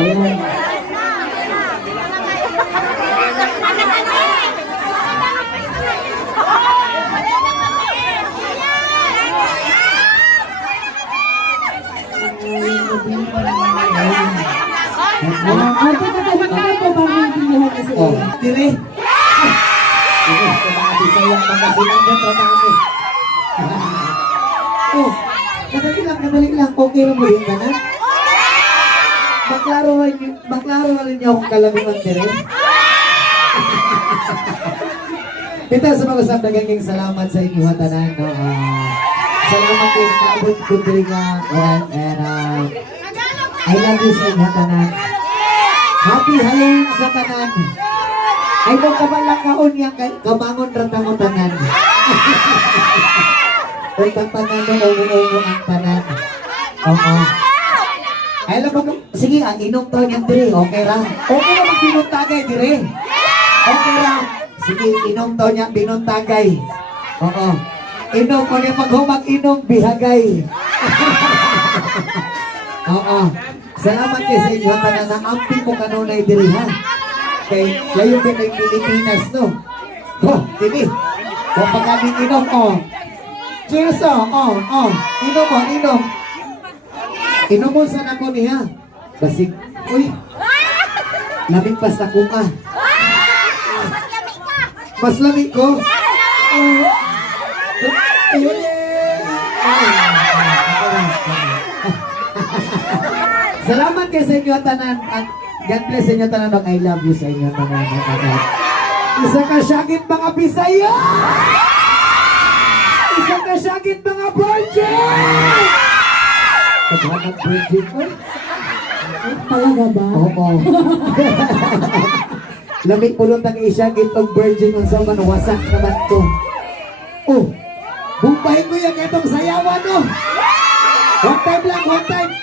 Ayan. Oh, dire. Sayang magkasilang mo trabaho. Oh, kadali lang. Okay mo yung kanan? Baklaro rin niyo akong kalamitan dire. Kita sa mga usap, nagiging salamat sa inyo tanan. No? Salamat din sa abot ko diri nga. And I love you sa inyo tanan. Happy Halloween sa tanan. Ay mo kabalang kaon niya kabangon ratang o tanan. Kung tanan mo ulo ang tanan. Oo. Ay alam mo, sige inom to niyan dire. Okay lang. Okay lang magbinuntagay dire. Okay lang. Sige, inom to niya binuntagay. Oo. Inom ko niya pag humag-inom, bihagay. Oo. Salamat kayo sa inyo tanan na ampi mo kanunay dire ha. Kay layo din ng Pilipinas, no? Oh, hindi. Kung pagkaming inom, oh. Cheers, oh. Inom. Inom mo sa nako niya. Basig, uy. Lamig pa sa kuma. Mas lamig ko? Oh. Salamat kayo sa inyo tanan. God bless sa inyo tanan. I love you sa inyo tanan. Isa ka syagit mga Bisaya! Isa ka syagit mga virgin! Paghanap virgin ko? Talaga ba? Oo. Lamig pulong tang isyagit og virgin ang sa manuwasak naman to. Oh! Bumpay ko yan itong sayawan, no? One time lang, one time!